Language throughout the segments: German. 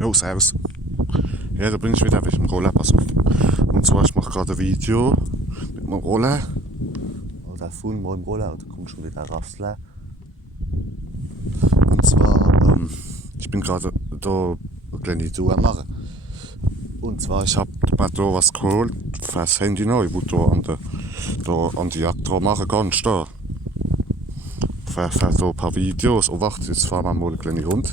Jo, servus. Ja, da bin ich wieder mit dem Roller, pass auf. Und zwar, ich mache gerade ein Video mit meinem Roller. Oder von meinem Roller, da kommt schon wieder Rassler. Und zwar, ich bin gerade da eine kleine Tour am machen. Und zwar, ich habe mir da was geholt für das Handy neu, wo du an die Jagd dran machen kannst. Da. Für so ein paar Videos. Oh, warte, jetzt fahren wir mal eine kleine Runde.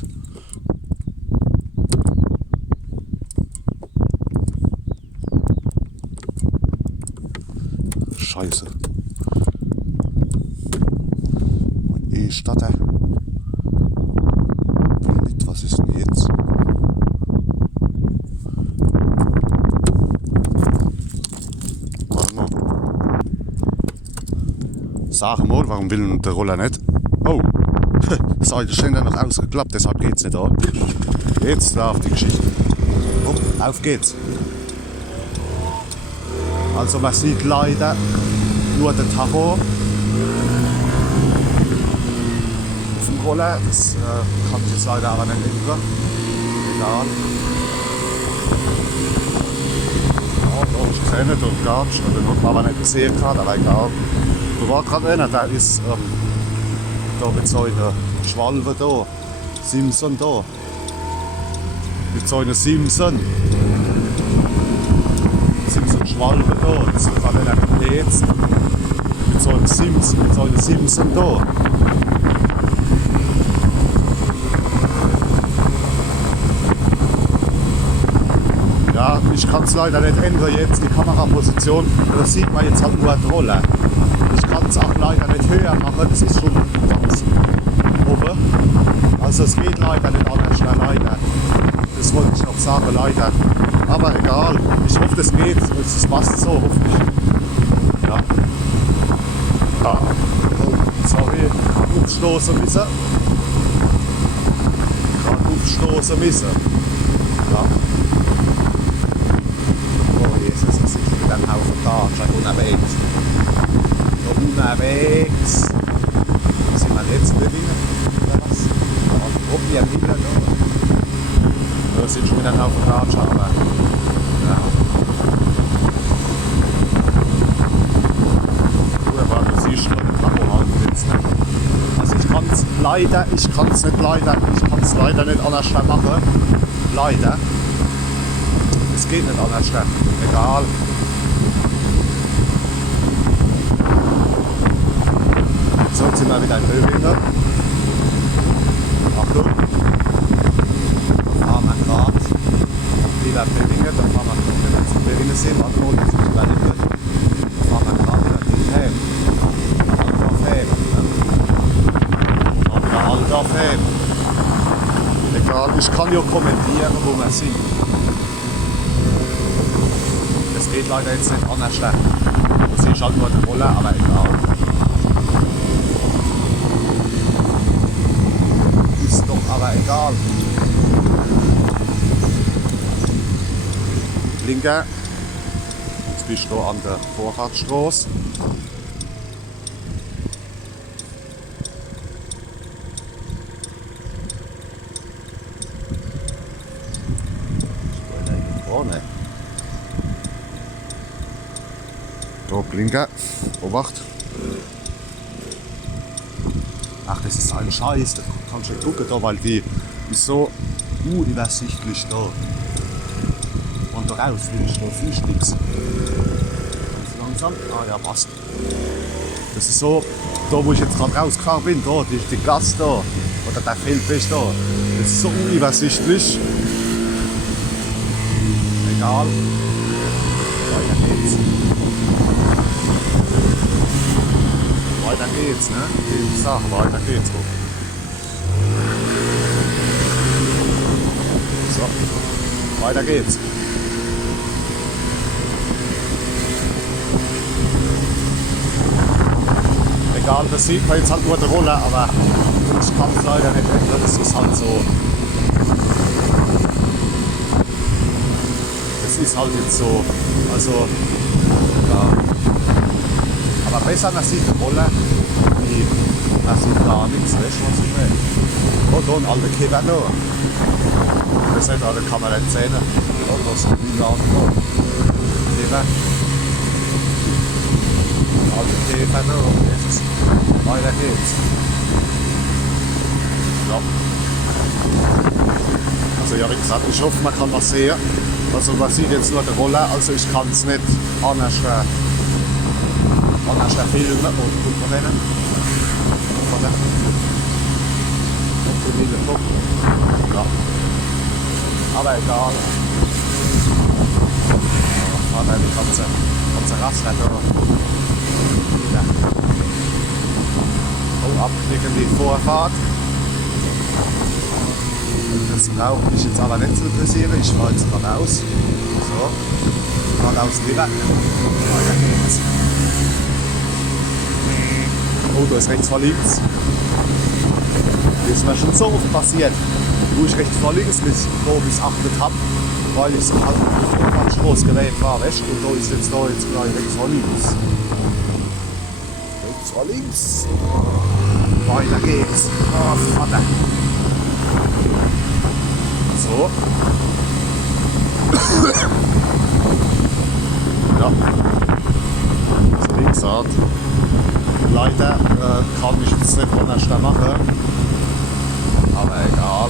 Scheiße. Und E-Stadt. Nicht, was ist denn jetzt? Warte mal. Sag mal, warum will der Roller nicht? Oh, das Seite ist noch ausgeklappt, deshalb geht's nicht an. Jetzt läuft die Geschichte. Auf geht's. Also man sieht leider nur den Tacho auf dem Roller, das kann ich jetzt leider aber nicht ändern. Egal. Ja, da ist keine durch gar nicht, den hat man aber nicht gesehen gerade, aber egal. Da war gerade einer, der ist da mit so einer Schwalbe da, Simpson da. Mit so einer Simpson Schwalbe da, das ist gerade einer jetzt. Mit so einem Simpson da. Ja, ich kann es leider nicht ändern jetzt, die Kameraposition. Das sieht man jetzt halt nur die Rolle. Ich kann es auch leider nicht höher machen, das ist schon ganz oben. Also es geht leider nicht anders, leider. Das wollte ich noch sagen, leider. Aber egal, ich hoffe, das geht. Es passt so, hoffentlich. Ja. Ah. Oh, sorry, aufstoßen müssen. Gerade aufstoßen müssen. Ja. Oh Jesus, was ist mit dem Haufen da? Schon unterwegs. Unterwegs. Sind wir jetzt gewinnen? Oder was? Ob die am Himmel noch? Wir sind schon wieder ein Haufen Ratscher, aber ja. Du, aber du siehst schon den Tacho halt jetzt. Also ich kann es leider nicht anders machen. Leider. Es geht nicht anders. Egal. So, jetzt sind wir wieder in Böhringen. Achtung. Fahren wir gerade wieder Böhringen, dann fahren wir, wenn wir zu Böhringen sind, warte mal, jetzt sind wir nicht durch. Dann fahren wir gerade wieder die Heim. Alter Heim. Egal, ich kann ja kommentieren, wo wir sind. Das geht leider jetzt nicht anders. Das ist halt nur die Rolle, aber egal. Ist doch aber egal. Linke. Jetzt bist du an der Vorfahrtsstraße. Vorne. Da blinken. Obacht. Ach, das ist ein Scheiß. Da kannst du nicht gucken, da, weil die ist so unübersichtlich da. Und daraus will ich noch viel nichts. Ganz langsam. Ah ja, passt. Das ist so, da wo ich jetzt gerade rausgefahren bin, da, die Gas da. Oder der Feldweg da. Das ist so unübersichtlich. Egal. Weiter geht's. Weiter geht's, ne? Ich sag, weiter geht's. So. Weiter geht's. Egal, das sieht man jetzt halt nur die Rolle, aber ich kann es leider nicht ändern, das ist halt so. Das ist halt jetzt so, also, ja. Aber besser, man sieht die Rolle, wie man sieht gar nichts, weißt du, was ich meine? Oh, da ein alter Killer noch. Das das nicht, da kann man nicht sehen. Oh, das ist ein Laden. Käfer. Alte Käfer da. Jetzt. Weiter geht's. Ja. Also ja, wie gesagt, ich hoffe, man kann das sehen. Also man sieht jetzt nur die Rolle, also ich kann es nicht anders filmen oder rennen. Ja. Aber egal. Ja, die ganze Raster da. Ja. Oh, abknicken die Vorfahrt. Das braucht mich jetzt aber nicht zu interessieren. Ich fahre jetzt geradeaus. So. Geradeaus direkt. Weiter geht's. Oh, da ist rechts vor links. Das ist mir schon so oft passiert, wo ich rechts vor links nicht beachtet habe, weil ich so halt ganz groß gewählt war, weißt? Und da ist jetzt gleich rechts vor links. Rechts vor links. Weiter geht's. Oh, Vater. So. Ja. So wie gesagt. Leider kann ich es nicht anders machen. Aber egal.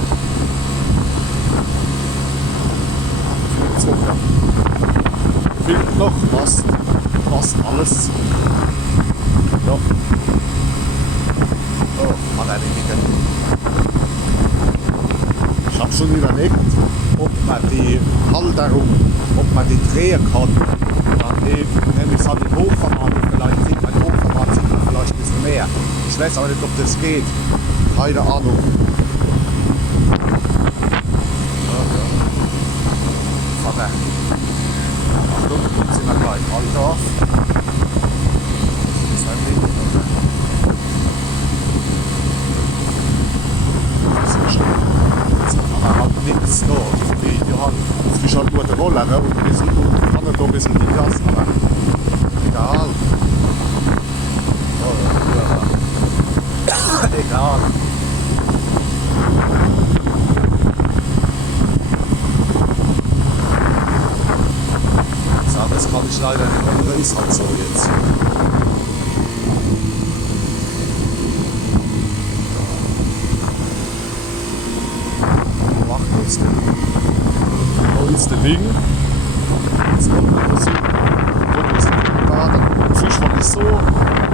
Zurück, ja. Fehlt noch was alles. Ja. Oh, man eine Dicke. Ich habe schon überlegt, ob man die Halterung, ob man die drehen kann. Dann nämlich an den Hochformat, vielleicht sieht man Hochformat, sieht man vielleicht ein bisschen mehr. Ich weiß aber nicht, ob das geht. Keine Ahnung. Vater. Achtung, jetzt sind wir gleich. Altdorf. Das ist ein Ding. Das ist schon. Aber halt nichts da. Es ist halt nur der Roller, ne? Und ein bisschen, kann er da ein bisschen die Gas, aber egal. Oh, ja. Egal. Das kann ich leider nicht, aber ist halt so jetzt. Wo macht uns denn? Wo ist der Ding? Jetzt kommt man Musik. Wo ist der Ding gerade? Das ist schon so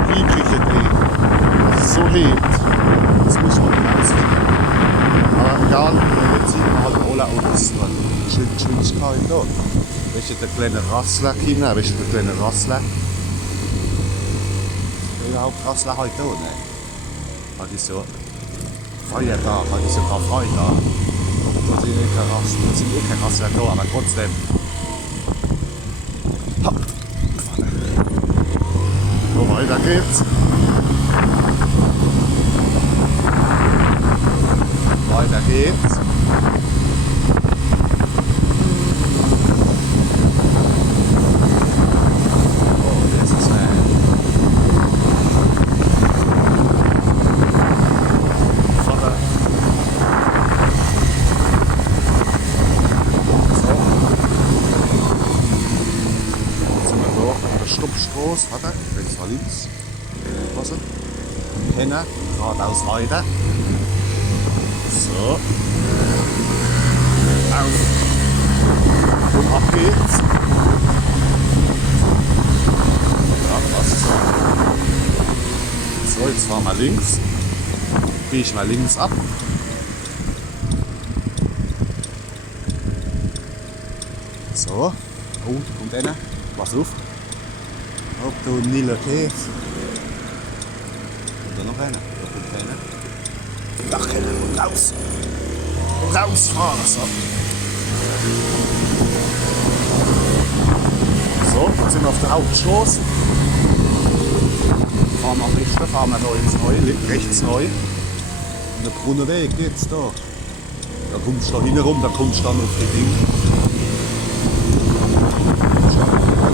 niedrige Idee. Das ist so hebt. Das muss man nicht ausfinden. Aber egal, jetzt sieht man halt alle Autos. Geschwindigkeit da. Weißt du, der kleine Rassler, Kinder? Weißt du, der kleine Rassler? Überhaupt Rassler heute auch, ne? Hat ist so Feiertag, hat ist sogar Freitag. Da sind eh keine Rassler da, aber trotzdem. Ha! So, weiter geht's. Weiter geht's. Stoppstraße, warte, rechts vor links. Passen. Hinten, geradeaus weiter. So. Auf. Und ab geht's. Ja, passt. So, jetzt fahren wir links. Biege ich mal links ab. So. Oh, da kommt einer. Pass auf. Ob du nicht geht. Und da noch einer. Da kommt einer. Dach hin und raus. Rausfahren. So. So, wir sind auf der Hauptstraße. Fahren wir am besten, fahren wir da ins Neue, rechts neu. Und der Brunnenweg geht's da. Da kommst du da hinten rum, da kommst du dann auf die Dinge.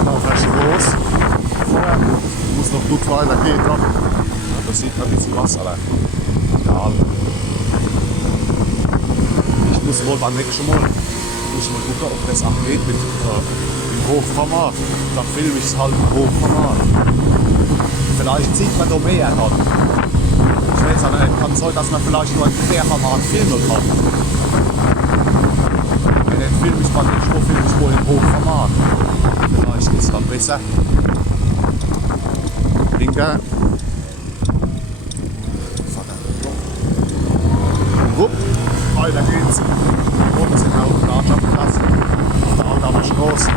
Auf der Straße. Vorher muss noch gut weitergehen. Ja, da sieht man ein bisschen was, aber egal. Ich muss wohl beim nächsten Mal muss ich mal gucken, ob das auch geht mit im Hochformat. Dann filme ich es halt im Hochformat. Vielleicht sieht man da mehr dann. Ich weiß aber nicht, kann sein, dass man vielleicht nur ein Querformat filmen kann. Wenn nicht filme ich mal nicht, wo filme ich wohl im Hochformat. Vielleicht ist es dann besser. Linker. Wupp, weiter geht's. Und wir sind auf dem Landschaftsplatz, auf der Altamer Straße.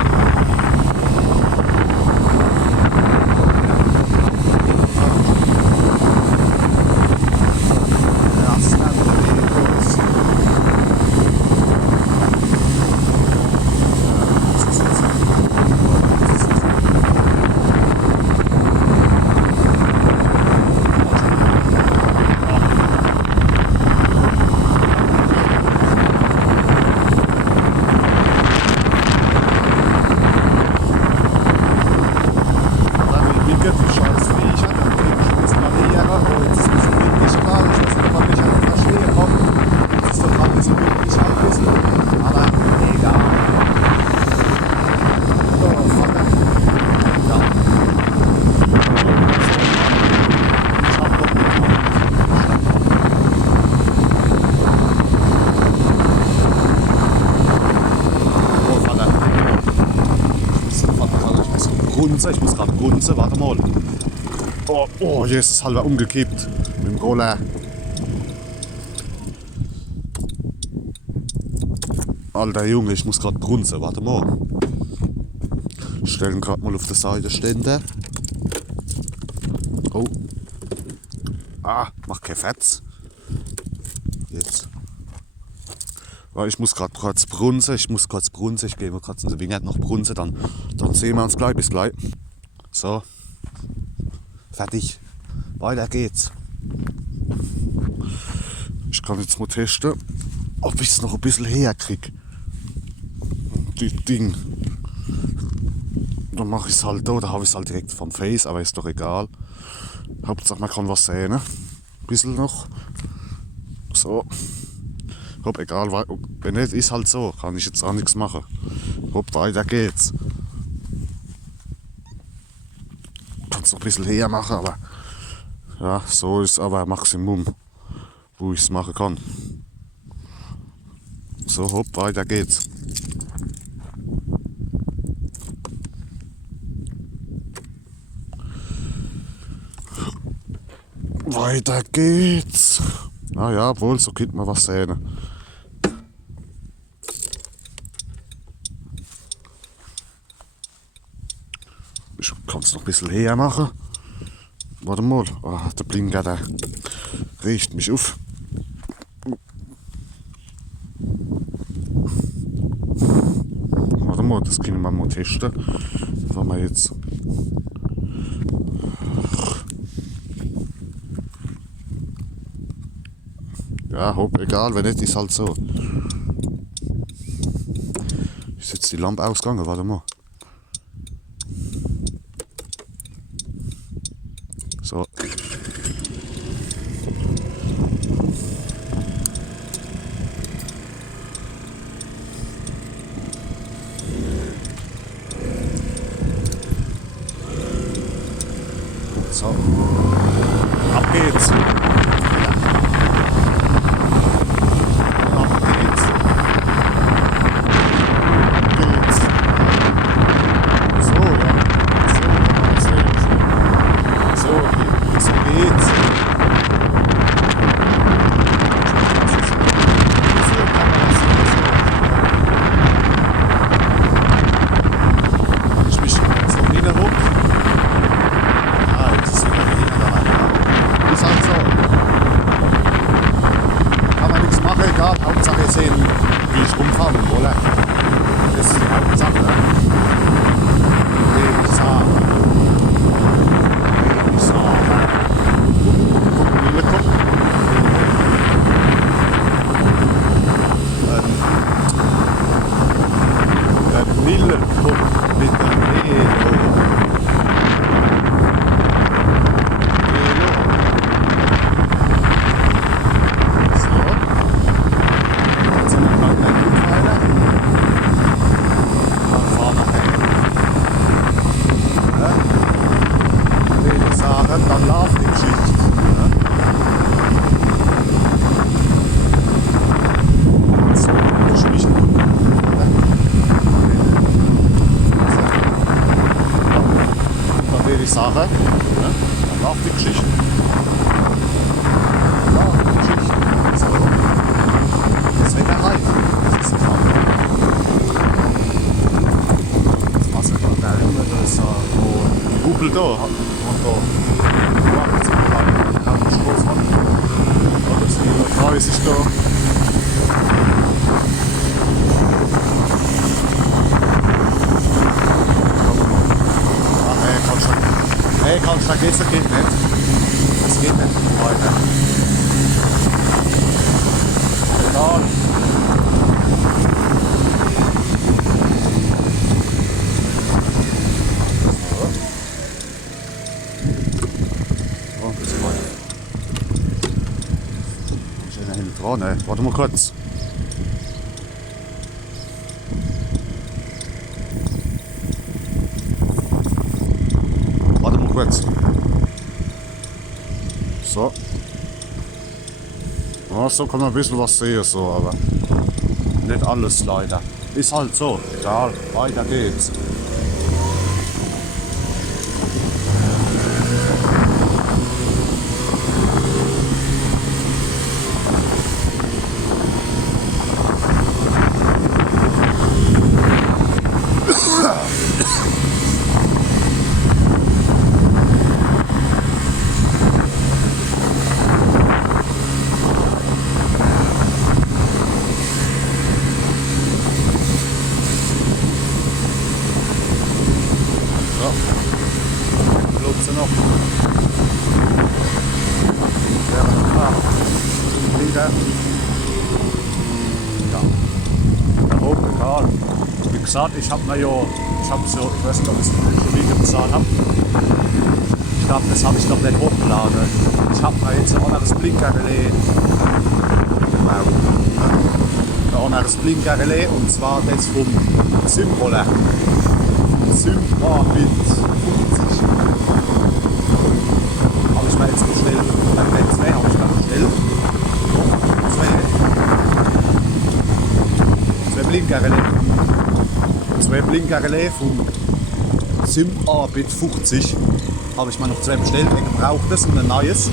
Ich muss gerade grunzen, warte mal. Oh, hier ist es halber umgekippt mit dem Roller. Alter Junge, ich muss gerade grunzen, warte mal. Stellen gerade mal auf der Seite Ständer. Oh. Mach kein Fetz. Jetzt. Ich muss gerade kurz brunzen, ich gehe mal kurz in den Winkel noch brunzen, dann sehen wir uns gleich, bis gleich. So, fertig, weiter geht's. Ich kann jetzt mal testen, ob ich es noch ein bisschen herkriege. Das Ding. Dann mache ich es halt da, da habe ich es halt direkt vom Face, aber ist doch egal. Hauptsache man kann was sehen, ne? Ein bisschen noch. So. Hopp, egal, wenn nicht, ist halt so, kann ich jetzt auch nichts machen. Hopp, weiter geht's. Kannst noch ein bisschen her machen, aber ja, so ist aber Maximum, wo ich es machen kann. So, hopp, weiter geht's. Weiter geht's. Ja, wohl, so könnte man was sehen. Ich kann es noch ein bisschen her machen. Warte mal, der Blinker, der riecht mich auf. Warte mal, das können wir mal testen. Wenn wir jetzt. Ja, hopp, egal, wenn nicht, ist halt so. Ist jetzt die Lampe ausgegangen, warte mal. So. So. Ab geht's. Hauptsache sehen, wie ich rumfahren wolle. Das ist die Hauptsache. Ich sage. Wille kommt mit der Velo. So. Jetzt sind wir sagen. Ne? Dann auch die Geschichte. Ja, die Geschichte. So. Das Wetter halt. Das ist krank. Das Wasser da immer, da ist die Hubel da. Und da. Ja, das ist ein kleiner Stoß an. Ja, das ist die Kreis ist da. Nee, kannst du vergessen, das geht nicht. Das geht nicht, Leute. Egal. So, das ist weiter. Ist einer hinten dran, ne? Warte mal kurz. Kurz. So. Ja, so kann man ein bisschen was sehen, so, aber nicht alles leider. Ist halt so. Egal, weiter geht's. Noch. Ja, da oben, egal. Wie gesagt, ich habe so, ich weiß nicht, ob ich es schon wieder bezahlt habe. Ich glaube, das habe ich noch nicht hochgeladen. Ich habe mir jetzt ein anderes Blinkerrelais. Ein anderes Blinkerrelais und zwar das vom Simroller. Symbra mit 50. Habe ich mir jetzt bestellt. Bei 2 habe ich mir bestellt. Zwei Blinkerrelais. Zwei Blinkerrelais vom Symbra mit 50. Habe ich mir noch 2 bestellt. Ein gebrauchtes und ein neues.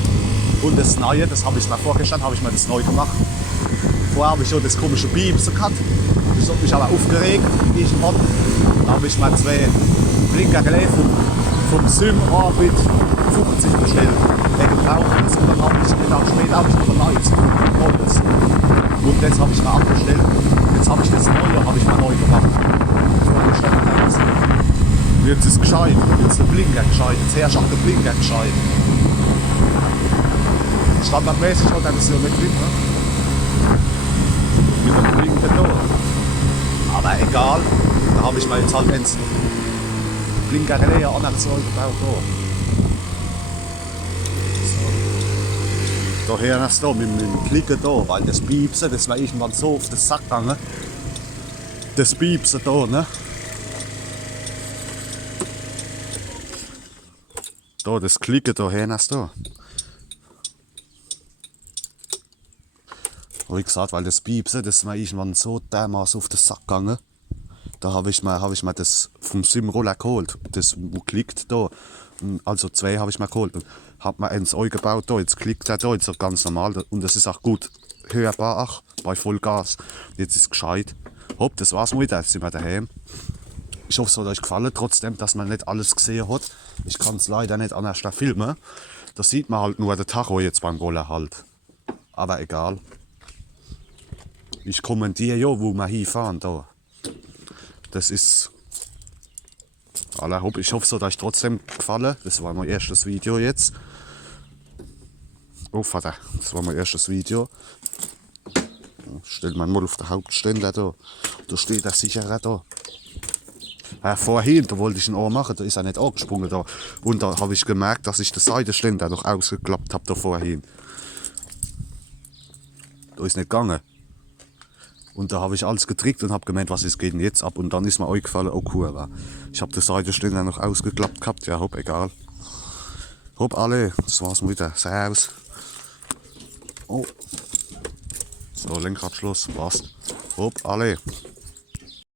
Und das neue, das habe ich mir vorgestern, habe ich mir das neu gemacht. Vorher habe ich schon das komische Piepsen gehabt. Das hat mich aber aufgeregt. Da habe ich mal 2 Blinkerrelais vom Symbra mit 50 bestellt. Der gebraucht ist und dann habe ich einen Tag später habe ich noch ein neues. Und das habe ich mir abgestellt. Jetzt habe ich das neue, habe ich mal neu gemacht. Und jetzt ist es gescheit. Jetzt ist der Blinker gescheit. Jetzt herrscht auch der Blinker gescheit. Standardmäßig hat er das ja nicht drin. Ne? Mit dem Blinker da. Aber egal. Da habe ich mir jetzt halt ins Blinkerrelais an anderes Zeug gebraucht. So. Daher hast du mit dem Klicken da, weil das Piepsen, das war irgendwann so auf den Sack gegangen. Das Piepsen da, ne? Da, das Klicken da, hast du. Wie gesagt, weil das Piepsen, das war irgendwann so dermaßen auf den Sack gegangen. Da habe ich mir das vom Simroller geholt. Das wo klickt da. Also 2 habe ich mir geholt. Und habe mir eins gebaut da. Jetzt klickt er da, jetzt ganz normal. Und das ist auch gut hörbar, auch bei Vollgas. Jetzt ist es gescheit. Hopp, das war's mal wieder. Jetzt sind wir daheim. Ich hoffe, es hat euch gefallen, trotzdem, dass man nicht alles gesehen hat. Ich kann es leider nicht an der Stelle filmen. Da sieht man halt nur den Tacho jetzt beim Rollen halt. Aber egal. Ich kommentiere ja, wo wir hinfahren da. Das ist. Ich hoffe, es hat euch trotzdem gefallen. Das war mein erstes Video jetzt. Oh Vater, das war mein erstes Video. Stellt man mal auf den Hauptständer da. Da steht der Sicherer da. Ja, vorhin, da wollte ich ein Ohr machen, da ist er nicht angesprungen da. Und da habe ich gemerkt, dass ich den Seitenständer noch ausgeklappt habe da vorhin. Da ist nicht gegangen. Und da habe ich alles getrickt und habe gemeint, was ist geht denn jetzt ab? Und dann ist mir eingefallen, oh cool, ich habe den Seitenständer noch ausgeklappt gehabt. Ja, hopp, egal. Hopp, alle, das war's mal wieder. Servus. Oh. So, Lenkradschluss, passt. Hopp, alle.